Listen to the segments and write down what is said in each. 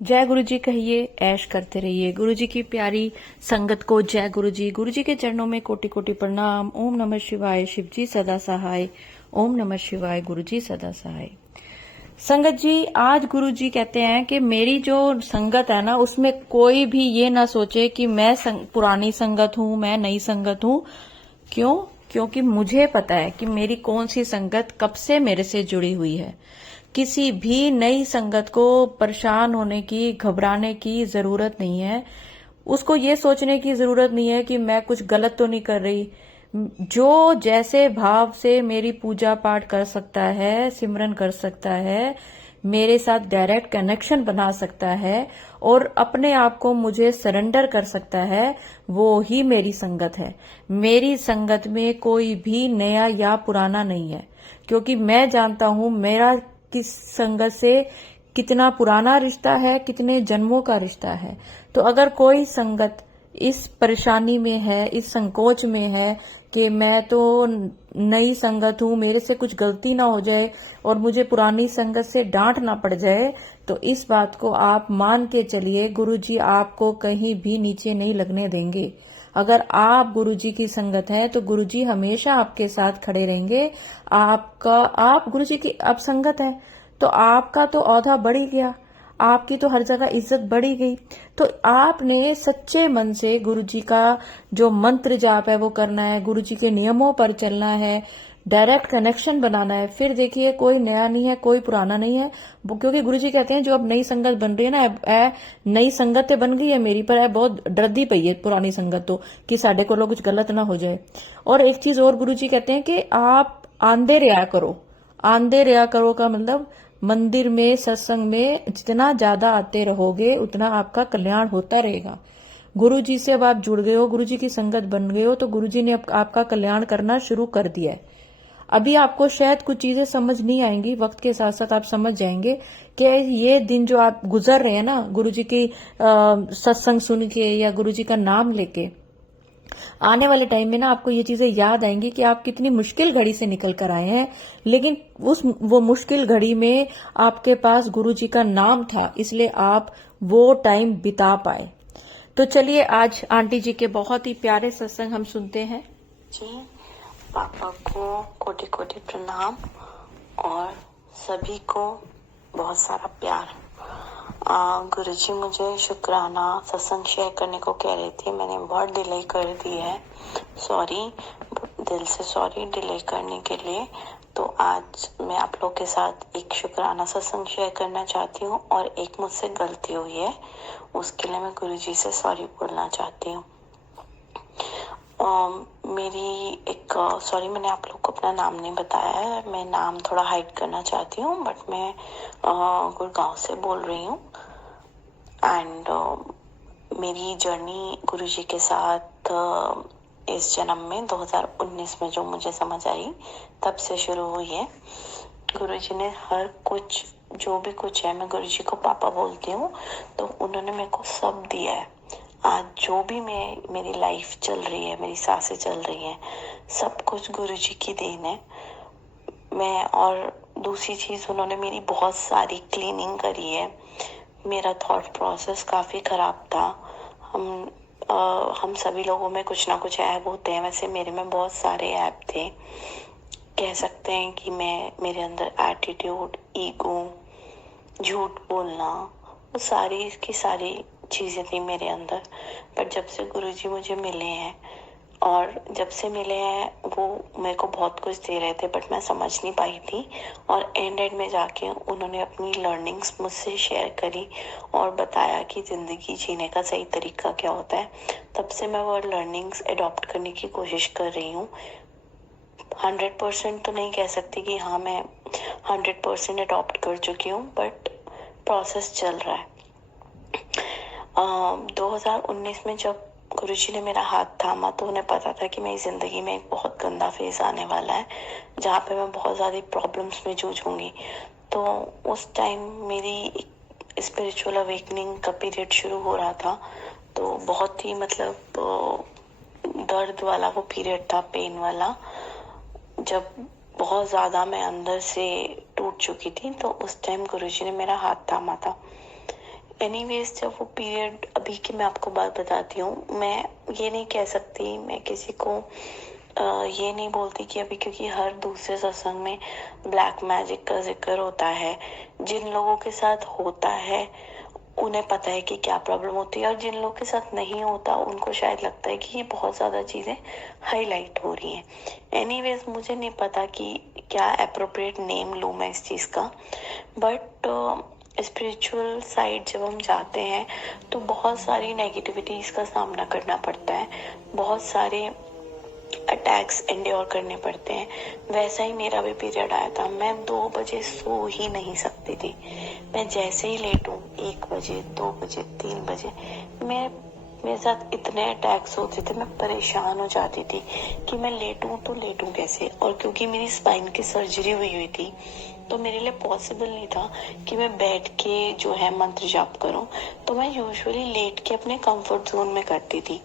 जय गुरु जी कहिए, ऐश करते रहिए। गुरु जी की प्यारी संगत को जय गुरु जी। गुरु जी के चरणों में कोटि कोटि प्रणाम। ओम नमः शिवाय। शिव जी सदा सहाय। ओम नमः शिवाय। गुरु जी सदा सहाय। संगत जी, आज गुरु जी कहते हैं कि मेरी जो संगत है ना, उसमें कोई भी ये ना सोचे कि मैं पुरानी संगत हूं, मैं नई संगत हूं। क्यों? क्योंकि मुझे पता है कि मेरी कौन सी संगत कब से मेरे से जुड़ी हुई है। किसी भी नई संगत को परेशान होने की, घबराने की जरूरत नहीं है। उसको ये सोचने की जरूरत नहीं है कि मैं कुछ गलत तो नहीं कर रही। जो जैसे भाव से मेरी पूजा पाठ कर सकता है, सिमरन कर सकता है, मेरे साथ डायरेक्ट कनेक्शन बना सकता है और अपने आप को मुझे सरेंडर कर सकता है, वो ही मेरी संगत है। मेरी संगत में कोई भी नया या पुराना नहीं है, क्योंकि मैं जानता हूं मेरा किस संगत से कितना पुराना रिश्ता है, कितने जन्मों का रिश्ता है। तो अगर कोई संगत इस परेशानी में है, इस संकोच में है कि मैं तो नई संगत हूं, मेरे से कुछ गलती ना हो जाए और मुझे पुरानी संगत से डांट ना पड़ जाए, तो इस बात को आप मान के चलिए, गुरुजी आपको कहीं भी नीचे नहीं लगने देंगे। अगर आप गुरुजी की संगत हैं तो गुरुजी हमेशा आपके साथ खड़े रहेंगे। आप गुरुजी की अब संगत हैं तो आपका तो औहदा बढ़ ही गया, आपकी तो हर जगह इज्जत बढ़ी गई। तो आपने सच्चे मन से गुरुजी का जो मंत्र जाप है वो करना है, गुरुजी के नियमों पर चलना है, डायरेक्ट कनेक्शन बनाना है। फिर देखिए, कोई नया नहीं है, कोई पुराना नहीं है। क्योंकि गुरुजी कहते हैं जो अब नई संगत बन रही है ना, नई संगत बन गई है मेरी, पर बहुत डरदी पई है पुरानी संगत तो, कि साढ़े को कुछ गलत ना हो जाए। और एक चीज और गुरुजी कहते हैं कि आप आंदे रहा करो। आंदे रहा करो का मतलब, मंदिर में, सत्संग में जितना ज्यादा आते रहोगे उतना आपका कल्याण होता रहेगा। गुरु जी से अब आप जुड़ गए हो, गुरु जी की संगत बन गए हो, तो गुरु जी ने आपका कल्याण करना शुरू कर दिया है। अभी आपको शायद कुछ चीजें समझ नहीं आएंगी, वक्त के साथ साथ आप समझ जाएंगे कि ये दिन जो आप गुजर रहे हैं ना, गुरु जी की सत्संग सुन के या गुरु जी का नाम लेके, आने वाले टाइम में ना आपको ये चीजें याद आएंगी कि आप कितनी मुश्किल घड़ी से निकल कर आए हैं, लेकिन वो मुश्किल घड़ी में आपके पास गुरु जी का नाम था, इसलिए आप वो टाइम बिता पाए। तो चलिए, आज आंटी जी के बहुत ही प्यारे सत्संग हम सुनते हैं। जी, पापा को कोटि कोटि प्रणाम और सभी को बहुत सारा प्यार। गुरुजी मुझे शुक्राना सत्संग शेयर करने को कह रहे थे, मैंने बहुत डिले कर दी है। सॉरी, दिल से सॉरी डिले करने के लिए। तो आज मैं आप लोग के साथ एक शुक्राना सत्संग शेयर करना चाहती हूँ और एक मुझसे गलती हुई है, उसके लिए मैं गुरुजी से सॉरी बोलना चाहती हूँ। सॉरी, मैंने आप लोग को अपना नाम नहीं बताया है, मैं नाम थोड़ा हाइड करना चाहती हूँ, बट मैं गुड़गांव से बोल रही हूँ। एंड मेरी जर्नी गुरुजी के साथ इस जन्म में 2019 में जो मुझे समझ आई तब से शुरू हुई है। गुरुजी ने हर कुछ, जो भी कुछ है, मैं गुरुजी को पापा बोलती हूँ, तो उन्होंने मेरे को सब दिया है। आज जो भी मेरी लाइफ चल रही है, मेरी सांसें चल रही हैं, सब कुछ गुरुजी की देन है। और दूसरी चीज, उन्होंने मेरी बहुत सारी क्लीनिंग करी है। मेरा थॉट प्रोसेस काफी खराब था। हम सभी लोगों में कुछ ना कुछ ऐब होते हैं, वैसे मेरे में बहुत सारे ऐब थे। कह सकते हैं कि मेरे अंदर एटीट्यूड, ईगो, झूठ बोलना, वो सारी की सारी चीजें थी मेरे अंदर। पर जब से गुरुजी मुझे मिले हैं, और जब से मिले हैं वो मेरे को बहुत कुछ दे रहे थे, बट मैं समझ नहीं पाई थी। और एंड में जाके उन्होंने अपनी लर्निंग्स मुझसे शेयर करी और बताया कि ज़िंदगी जीने का सही तरीका क्या होता है। तब से मैं वो लर्निंग्स अडॉप्ट करने की कोशिश कर रही हूँ। 100% तो नहीं कह सकती कि हाँ मैं 100% अडॉप्ट कर चुकी हूँ, बट प्रोसेस चल रहा है। 2019 में जब गुरुजी ने मेरा हाथ थामा तो उन्हें पता था कि मेरी ज़िंदगी में एक बहुत गंदा फेज आने वाला है, जहाँ पे मैं बहुत ज़्यादा प्रॉब्लम्स में जूझूंगी। तो उस टाइम मेरी स्पिरिचुअल अवेकनिंग का पीरियड शुरू हो रहा था। तो बहुत ही दर्द वाला वो पीरियड था, पेन वाला, जब बहुत ज़्यादा मैं अंदर से टूट चुकी थी। तो उस टाइम गुरुजी ने मेरा हाथ थामा था। एनीवेज जब वो पीरियड, अभी की मैं आपको बात बताती हूँ, मैं ये नहीं कह सकती, मैं किसी को ये नहीं बोलती कि अभी, क्योंकि हर दूसरे सत्संग में ब्लैक मैजिक का जिक्र होता है। जिन लोगों के साथ होता है उन्हें पता है कि क्या प्रॉब्लम होती है, और जिन लोगों के साथ नहीं होता उनको शायद लगता है कि ये बहुत ज़्यादा चीज़ें हाईलाइट हो रही हैं। एनीवेज मुझे नहीं पता कि क्या अप्रोप्रिएट नेम लूँ मैं इस चीज़ का, बट स्पिरिचुअल साइड जब हम जाते हैं तो बहुत सारी नेगेटिविटीज़ का सामना करना पड़ता है, बहुत सारे अटैक्स एंड्योर करने पड़ते हैं। वैसा ही मेरा भी पीरियड आया था। मैं 2 बजे सो ही नहीं सकती थी। मैं जैसे ही लेटूं 1 बजे, 2 बजे, 3 बजे, मेरे साथ इतने अटैक्स होते थे, मैं परेशान हो जाती थी कि मैं लेटूं तो लेटूं कैसे। और क्योंकि मेरी स्पाइन की सर्जरी हुई थी तो मेरे लिए पॉसिबल नहीं था कि मैं बैठ के जो है मंत्र जाप करूं, तो मैं यूजुअली लेट के अपने कंफर्ट जोन में करती थी।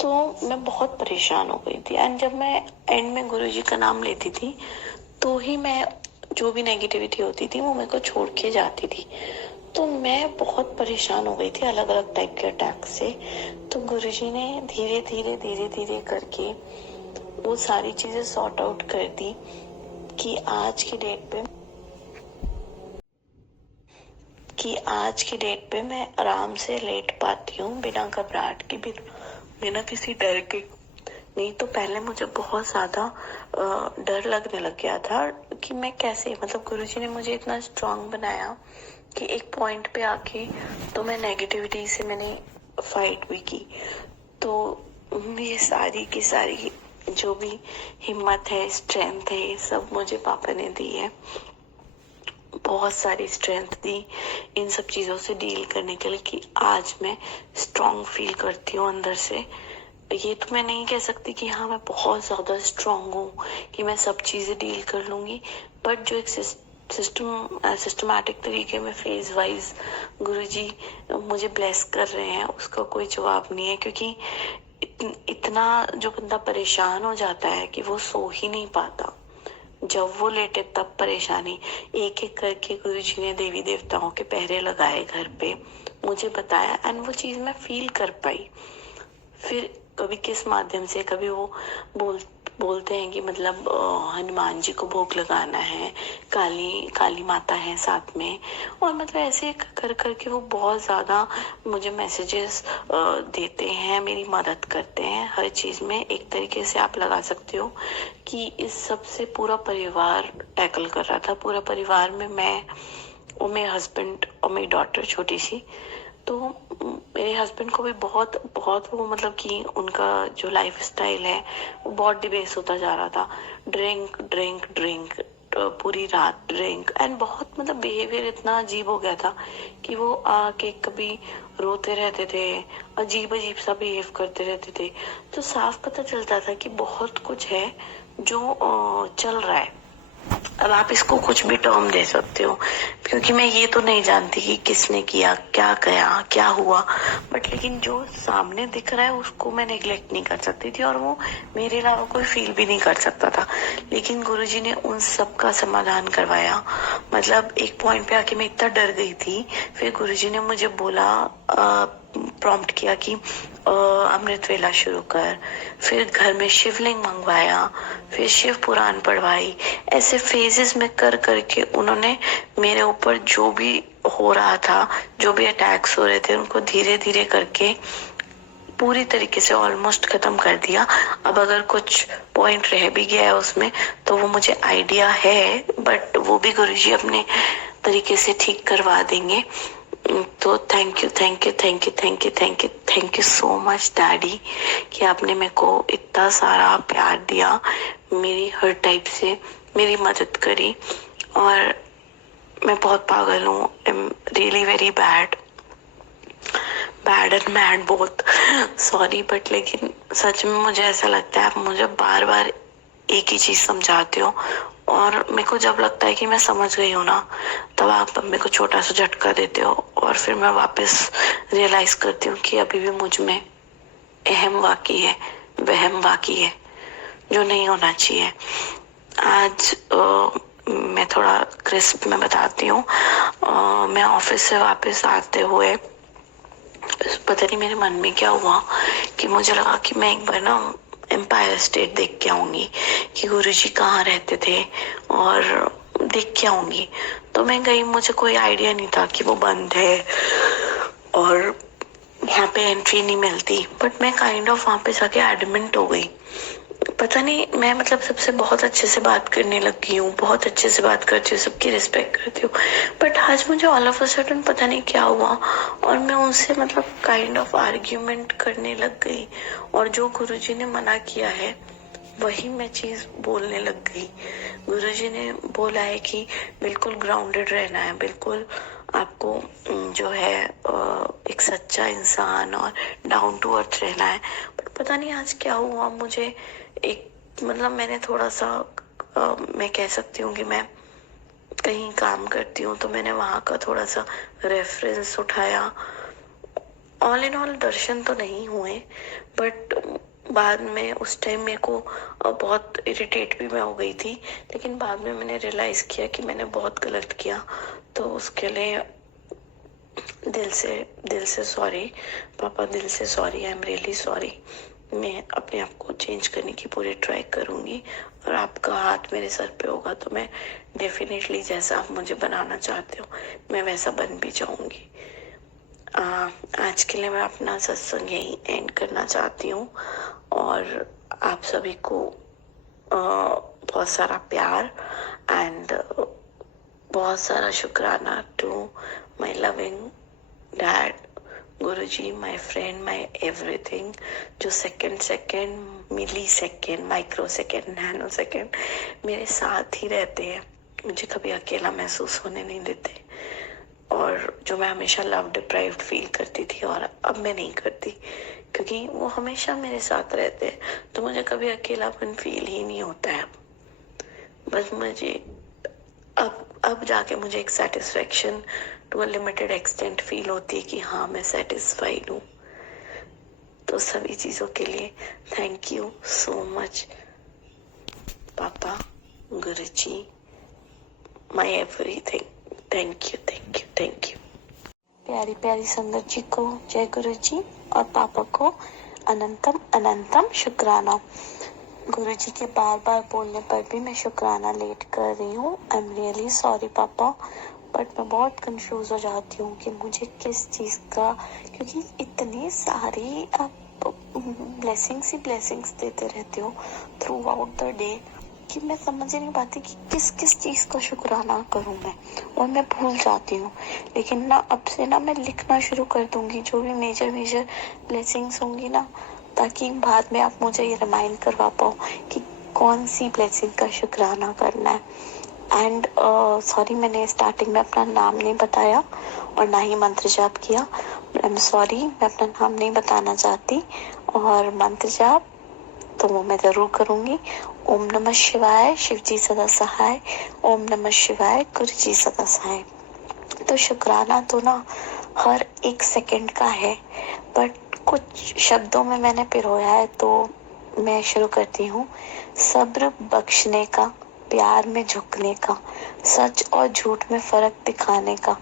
तो मैं बहुत परेशान हो गई थी। एंड जब मैं एंड में गुरुजी का नाम लेती थी तो ही मैं जो भी नेगेटिविटी होती थी वो मेरे को छोड़ के जाती थी। तो मैं बहुत परेशान हो गई थी अलग अलग टाइप के अटैक से। तो गुरुजी ने धीरे धीरे धीरे धीरे करके वो सारी चीजें सॉर्ट आउट कर दी कि आज की डेट पे मैं आराम से लेट पाती हूँ, बिना घबराहट के, बिना किसी डर के। नहीं तो पहले मुझे बहुत ज्यादा डर लगने लग गया था कि मैं कैसे, मतलब गुरुजी ने मुझे इतना स्ट्रांग बनाया कि एक पॉइंट पे आके तो मैं नेगेटिविटी से मैंने फाइट भी की। तो ये सारी की सारी जो भी हिम्मत है, स्ट्रेंथ है, ये सब मुझे पापा ने दी है। बहुत सारी स्ट्रेंथ दी इन सब चीज़ों से डील करने के लिए कि आज मैं स्ट्रांग फील करती हूँ अंदर से। ये तो मैं नहीं कह सकती कि हाँ मैं बहुत ज़्यादा स्ट्रांग हूँ कि मैं सब चीज़ें डील कर लूँगी, बट जो एक सिस्टमैटिक तरीके में फेज वाइज गुरुजी मुझे ब्लेस कर रहे हैं उसका कोई जवाब नहीं है। क्योंकि इतना जो बंदा परेशान हो जाता है कि वो सो ही नहीं पाता, जब वो लेटे तब परेशानी। एक एक करके गुरुजी ने देवी देवताओं के पहरे लगाए घर पे, मुझे बताया, एंड वो चीज़ मैं फील कर पाई। फिर कभी किस माध्यम से, कभी वो बोलते हैं कि मतलब हनुमान जी को भोग लगाना है, काली माता है साथ में, और मतलब ऐसे कर करके वो बहुत ज़्यादा मुझे मैसेजेस देते हैं, मेरी मदद करते हैं हर चीज़ में। एक तरीके से आप लगा सकते हो कि इस सब से पूरा परिवार टैकल कर रहा था। पूरा परिवार में मैं और मेरे हस्बैंड और मेरी डॉटर छोटी सी। तो मेरे हस्बैंड को भी बहुत बहुत वो, मतलब कि उनका जो लाइफ स्टाइल है वो बहुत डिबेस होता जा रहा था। ड्रिंक ड्रिंक ड्रिंक, पूरी रात ड्रिंक, एंड बहुत मतलब बिहेवियर इतना अजीब हो गया था कि वो आके कभी रोते रहते थे, अजीब अजीब सा बिहेव करते रहते थे। तो साफ पता चलता था कि बहुत कुछ है जो चल रहा है। अब आप इसको कुछ भी टर्म दे सकते हो, क्योंकि मैं ये तो नहीं जानती कि किसने किया, क्या गया, क्या हुआ, बट लेकिन जो सामने दिख रहा है उसको मैं नेग्लेक्ट नहीं कर सकती थी, और वो मेरे अलावा कोई फील भी नहीं कर सकता था। लेकिन गुरुजी ने उन सब का समाधान करवाया। मतलब एक पॉइंट पे आके मैं इतना डर गई थी, फिर गुरुजी ने मुझे बोला, प्रॉम्प्ट किया कि अमृत वेला शुरू कर। फिर घर में शिवलिंग मंगवाया, फिर शिव पुराण पढ़वाई। ऐसे फेजेस में कर करके उन्होंने मेरे ऊपर जो भी हो रहा था, जो भी अटैक्स हो रहे थे, उनको धीरे धीरे करके पूरी तरीके से ऑलमोस्ट खत्म कर दिया। अब अगर कुछ पॉइंट रह भी गया है उसमें तो वो मुझे आइडिया है, बट वो भी गुरुजी अपने तरीके से ठीक करवा देंगे। तो thank you so much daddy कि आपने मेरे को इतना सारा प्यार दिया, मेरी हर टाइप से मेरी मदद करी। और मैं बहुत पागल हूँ, I am really very bad and mad both, sorry, but लेकिन सच में मुझे ऐसा लगता है आप मुझे बार बार एक ही चीज समझाते हो, और मेरे को जब लगता है कि मैं समझ गई हूँ ना, तब आप मेरे को छोटा सा झटका देते हो, और फिर मैं वापस रियलाइज करती हूँ कि अभी भी मुझ में अहम बाकी है, वहम बाकी है, जो नहीं होना चाहिए। आज मैं थोड़ा क्रिस्प में बताती हूँ। मैं ऑफिस से वापस आते हुए पता नहीं मेरे मन में क्या हुआ कि मुझे लगा कि मैं एक बार ना एम्पायर स्टेट देख के आऊंगी कि गुरुजी कहाँ रहते थे और देख के आऊंगी। तो मैं गई, मुझे कोई आइडिया नहीं था कि वो बंद है और वहाँ पे एंट्री नहीं मिलती, बट मैं काइंड ऑफ वहाँ पे जाके एडमिट हो गई। पता नहीं, मैं मतलब सबसे बहुत अच्छे से बात करने लगी हूँ, बहुत अच्छे से बात करती हूँ, सबकी रिस्पेक्ट करती हूँ, बट आज मुझे ऑल ऑफ अ सडन पता नहीं क्या हुआ और मैं उनसे मतलब काइंड ऑफ आर्ग्यूमेंट करने लग गई और जो गुरुजी ने मना किया है वही मैं चीज बोलने लग गई। गुरुजी ने बोला है कि बिल्कुल ग्राउंडेड रहना है, बिल्कुल आपको जो है एक सच्चा इंसान और डाउन टू अर्थ रहना है। बट पता नहीं आज क्या हुआ, मुझे एक मतलब मैंने थोड़ा सा मैं कह सकती हूँ कि मैं कहीं काम करती हूँ तो मैंने वहाँ का थोड़ा सा रेफरेंस उठाया। ऑल इन ऑल दर्शन तो नहीं हुए, बट बाद में उस टाइम मेरे को बहुत इरिटेट भी मैं हो गई थी, लेकिन बाद में मैंने रियलाइज किया कि मैंने बहुत गलत किया। तो उसके लिए दिल से सॉरी पापा, दिल से sorry, I am really sorry. मैं अपने आप को चेंज करने की पूरी ट्राई करूंगी और आपका हाथ मेरे सर पे होगा तो मैं डेफिनेटली जैसा आप मुझे बनाना चाहते हो मैं वैसा बन भी जाऊंगी। आज के लिए मैं अपना सत्संग यही एंड करना चाहती हूँ और आप सभी को बहुत सारा प्यार एंड बहुत सारा शुक्राना टू माय लविंग डैड, गुरुजी, माय फ्रेंड, माय एवरीथिंग, जो second milli second, micro second, nano second मेरे साथ ही रहते हैं, मुझे कभी अकेला महसूस होने नहीं देते और जो मैं हमेशा लव डिप्राइव्ड फील करती थी और अब मैं नहीं करती क्योंकि वो हमेशा मेरे साथ रहते हैं, तो मुझे कभी अकेलापन फील ही नहीं होता है। बस मुझे अब जाके मुझे एक satisfaction to a limited extent feel होती है कि हाँ मैं सेटिस्फाइड हूँ। तो सभी चीज़ों के लिए थैंक यू सो मच पापा, गुरुजी, my everything. Thank you thank you thank you. प्यारी प्यारी संगत जी को जय गुरु जी और पापा को अनंतम अनंतम शुक्राना। गुरु जी के बार बार बोलने पर भी मैं शुक्राना लेट कर रही हूँ। आई एम रियली सॉरी पापा, बट मैं बहुत कंफ्यूज हो जाती हूँ कि मुझे किस चीज़ का, क्योंकि इतनी सारी आप ब्लेसिंग्स ही ब्लेसिंग्स देते रहते हो थ्रू आउट द डे कि मैं समझ ही नहीं पाती कि किस किस चीज़ का शुक्राना करूँ मैं, और मैं भूल जाती हूँ। लेकिन ना अब से ना मैं लिखना शुरू कर दूंगी जो भी मेजर ब्लेसिंग्स होंगी ना, ताकि बाद में आप मुझे ये रिमाइंड करवा पाओ कि कौन सी ब्लेसिंग का शुक्राना करना है। एंड सॉरी, मैंने स्टार्टिंग में अपना नाम नहीं बताया और ना ही मंत्र जाप किया। आई एम सॉरी, मैं अपना नाम नहीं बताना चाहती और मंत्र जाप तो वो मैं जरूर करूंगी। ओम नमः शिवाय, शिव जी सदा सहाय। ओम नमः शिवाय, गुरु जी सदा सहाय। तो शुक्राना तो ना हर एक सेकंड का है, बट कुछ शब्दों में मैंने पिरोया है तो मैं शुरू करती हूँ। सब्र बख्शने का, प्यार में झुकने का, सच और झूठ में फर्क दिखाने का,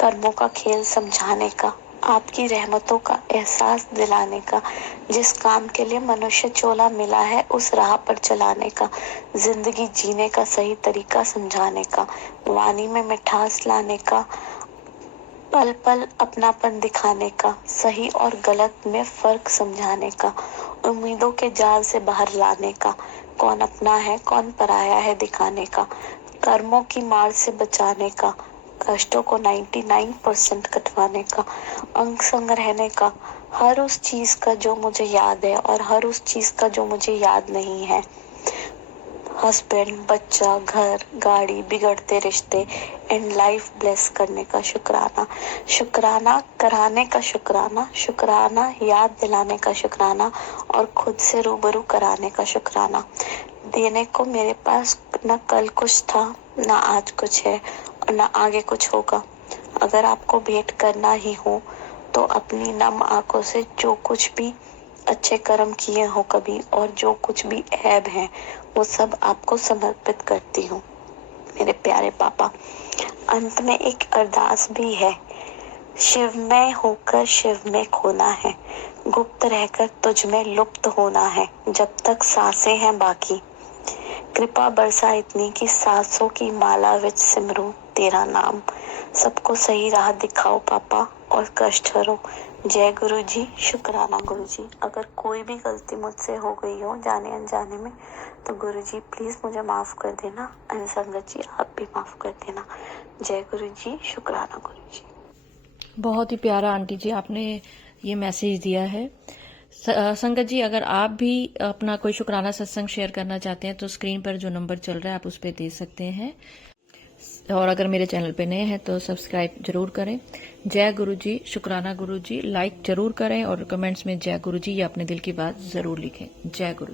कर्मों का खेल समझाने का, आपकी रहमतों का एहसास दिलाने का, जिस काम के लिए मनुष्य चोला मिला है उस राह पर चलाने का, जिंदगी जीने का सही तरीका समझाने का, वाणी में मिठास लाने का, पल पल अपनापन दिखाने का, सही और गलत में फर्क समझाने का, उम्मीदों के जाल से बाहर लाने का, कौन अपना है कौन पराया है दिखाने का, कर्मों की मार से बचाने का, कष्टों को 99% कटवाने का, अंग संग रहने का, हर उस चीज का जो मुझे याद है और हर उस चीज का जो मुझे याद नहीं है, हस्बैंड, बच्चा, घर, गाड़ी, बिगड़ते रिश्ते एंड लाइफ ब्लेस करने का शुक्राना, शुक्राना कराने का शुक्राना, शुक्राना याद दिलाने का शुक्राना और खुद से रूबरू कराने का शुक्राना। देने को मेरे पास न कल कुछ था, ना आज कुछ है और ना आगे कुछ होगा। अगर आपको भेंट करना ही हो तो अपनी नम आंखों से जो कुछ भी अच्छे कर्म किए हो कभी और जो कुछ भी ऐब हैं वो सब आपको समर्पित करती हूँ। मेरे प्यारे पापा। अंत में एक अरदास भी है, शिव में होकर शिव में खोना है, गुप्त रहकर तुझ में लुप्त होना है, जब तक सांसें हैं बाकी। कृपा बरसा इतनी कि सांसों की माला विच सिमरूं तेरा नाम। सबको सही राह दिखाओ पापा और कष्ट हरो। जय गुरु जी, शुक्राना गुरु जी। अगर कोई भी गलती मुझसे हो गई हो जाने अनजाने में तो गुरु जी प्लीज मुझे माफ कर देना, एंड संगत जी आप भी माफ कर देना। जय गुरु जी, शुक्राना गुरु जी। बहुत ही प्यारा आंटी जी आपने ये मैसेज दिया है। संगत जी, अगर आप भी अपना कोई शुक्राना सत्संग शेयर करना चाहते हैं तो स्क्रीन पर जो नंबर चल रहा है आप उस पर दे सकते हैं, और अगर मेरे चैनल पे नए हैं तो सब्सक्राइब जरूर करें। जय गुरु जी, शुक्राना गुरु जी, लाइक जरूर करें और कमेंट्स में जय गुरु जी या अपने दिल की बात जरूर लिखें। जय गुरु जी।